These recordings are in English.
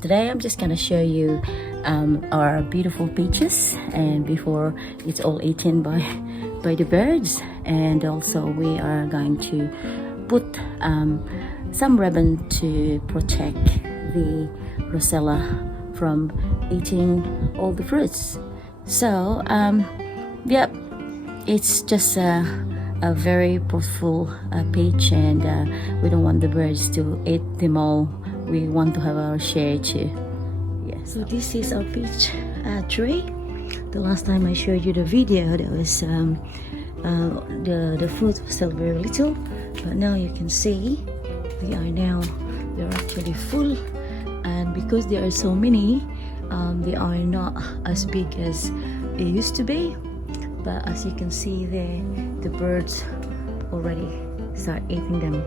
Today I'm just gonna show you our beautiful peaches, and before it's all eaten by the birds. And also we are going to put some ribbon to protect the rosella from eating all the fruits. So yep, it's just a very fruitful peach, and we don't want the birds to eat them all. We want to have our share too. Yeah. So this is our peach tree. The last time I showed you the video, that was the fruit was still very little, but now you can see they're actually full, and because there are so many, they are not as big as it used to be. But as you can see there, the birds already start eating them.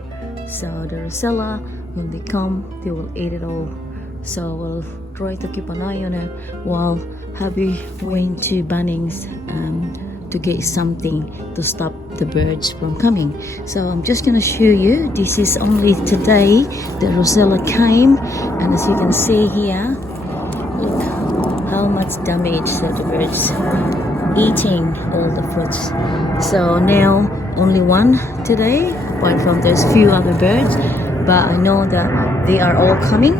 So the rosella, when they come, they will eat it all. So we'll try to keep an eye on it while hubby went to Bunnings to get something to stop the birds from coming. So I'm just gonna show you. This is only today the rosella came, and as you can see here, look how much damage that the birds eating all the fruits. So now only one today, apart from there's few other birds, but I know that they are all coming.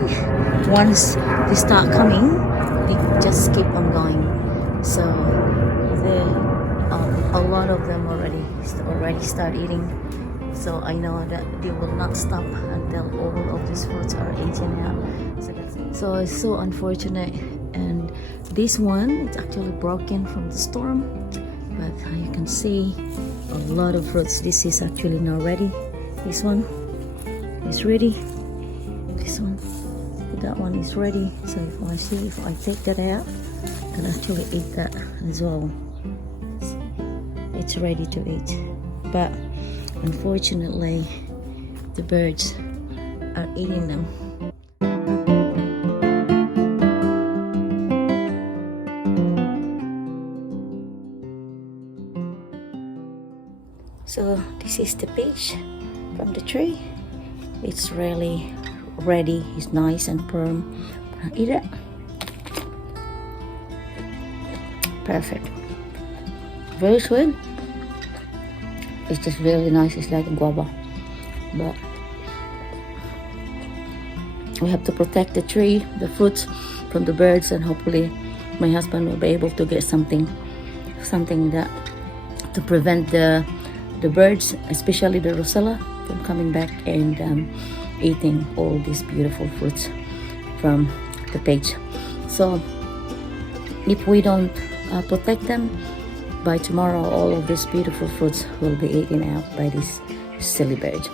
Once they start coming, they just keep on going. So a lot of them already start eating. So I know that they will not stop until all of these fruits are eaten out. So it's so unfortunate. And this one, it's actually broken from the storm, but you can see a lot of fruits. This is actually not ready. This one is ready. This one, that one is ready. So if I see, if I take that out, I can actually eat that as well. It's ready to eat, but unfortunately the birds are eating them. So this is the peach from the tree. It's really ready. It's nice and firm. Eat it. Perfect. Very sweet. It's just really nice. It's like a guava, but we have to protect the tree, the fruits, from the birds, and hopefully my husband will be able to get something that to prevent the birds, especially the rosella, from coming back and eating all these beautiful fruits from the peach. So if we don't protect them, by tomorrow all of these beautiful fruits will be eaten out by this silly bird.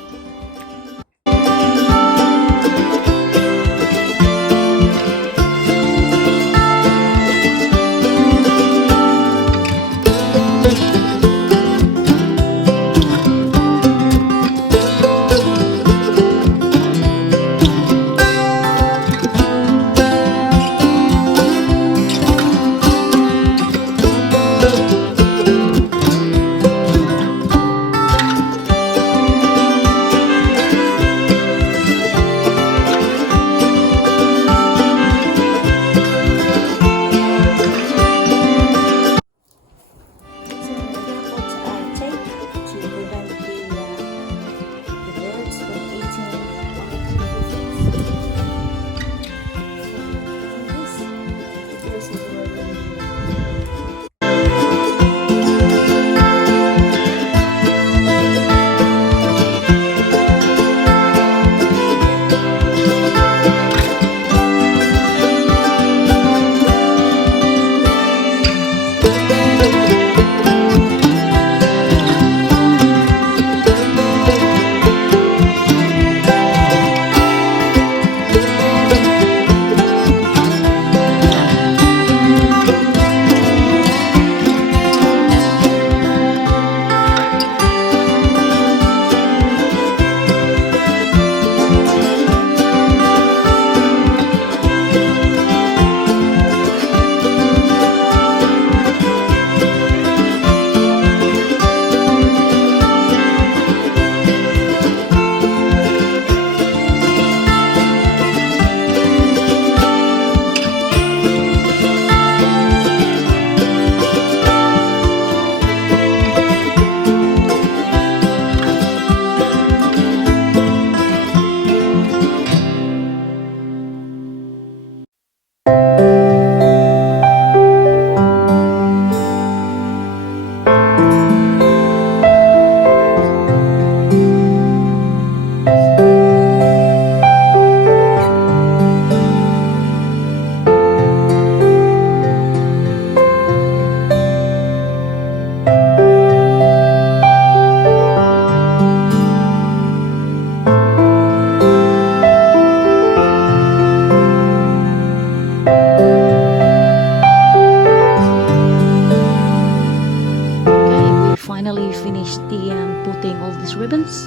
Finally finished the putting all these ribbons,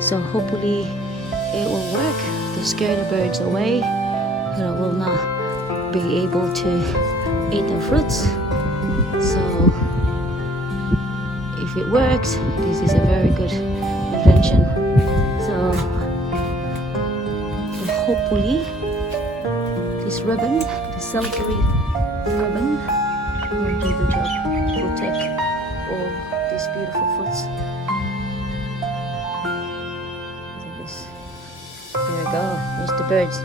so hopefully it will work to scare the birds away. They will not be able to eat the fruits. So if it works, this is a very good invention. So hopefully this ribbon, the celery ribbon, will do the job, protect all these beautiful fruits. Look at this. There we go. There's the birds.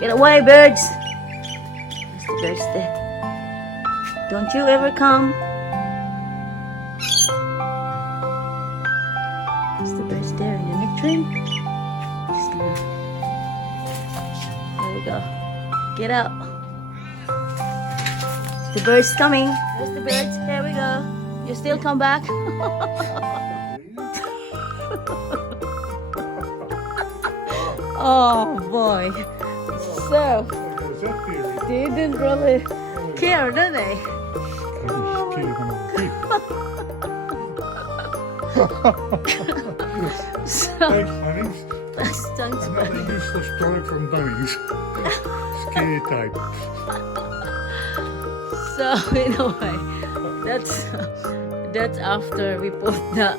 Get away, birds! There's the birds there. Don't you ever come. There's the birds there in the nectarine. Just gonna... There we go. Get out. The bird's coming. There's the birds. Here we go. You still come back? Oh boy. So, they didn't really care, did they? So, thanks, another useless product from Bunnings. Scare tape. So in a way, that's after we put that,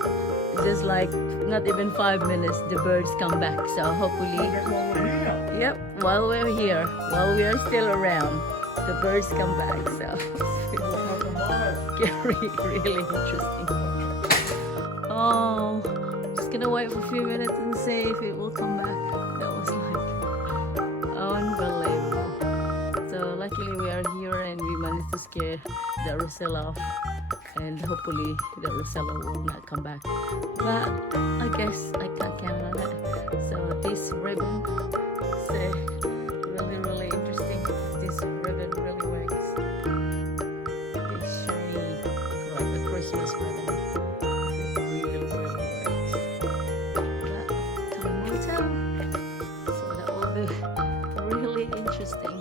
just like not even 5 minutes, the birds come back. So hopefully, yep, while we're here, while we are still around, the birds come back. So really interesting. Oh, just gonna wait for a few minutes and see if it will come back. That was like unbelievable. So luckily we are here and we managed to scare the Rosella off, and hopefully the Rosella will not come back. But I guess I can't count on it. So this ribbon is really interesting. This ribbon really works. It's shiny like a Christmas ribbon. It really works. But time will tell. So that will be really interesting.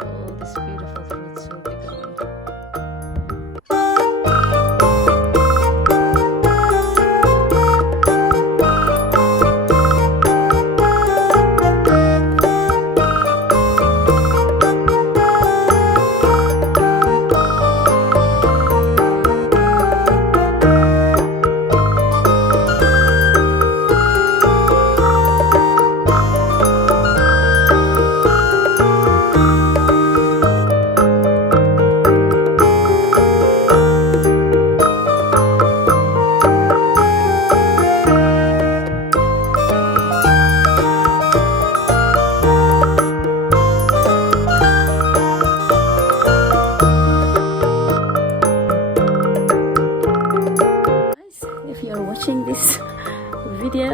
All these beautiful fruits will be gone. Watching this video,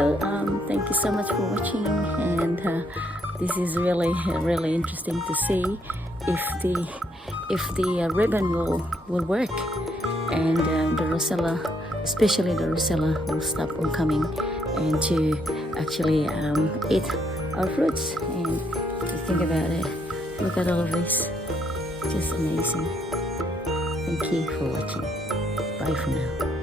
thank you so much for watching, and this is really interesting to see if the ribbon will work, and the Rosella, especially the Rosella, will stop on coming and to actually eat our fruits. And just think about it, look at all of this, just amazing. Thank you for watching. Bye for now.